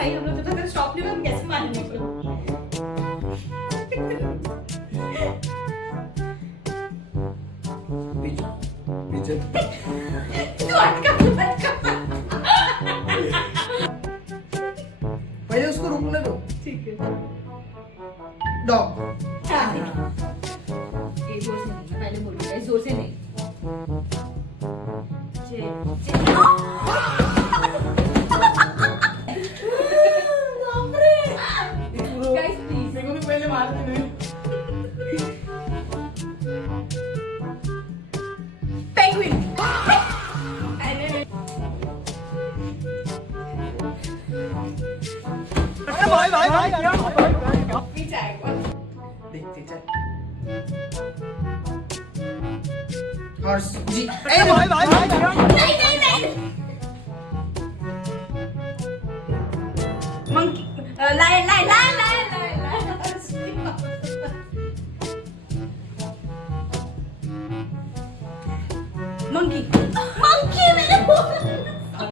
भाई हम लोग तो स्टॉप नहीं, हम कैसे मानेंगे? तू अटका पहले उसको रुकने दो. ठीक है. डॉग. हाँ, ठीक है. ये जोर से नहीं, मैं पहले बोल रही हूँ, जोर से नहीं. Guys, please. मेरे को भी पहले मार देना. Penguin. देखते चल. Horse. जी. नहीं. Monkey. Lion. Monkey. Monkey मैंने बोला.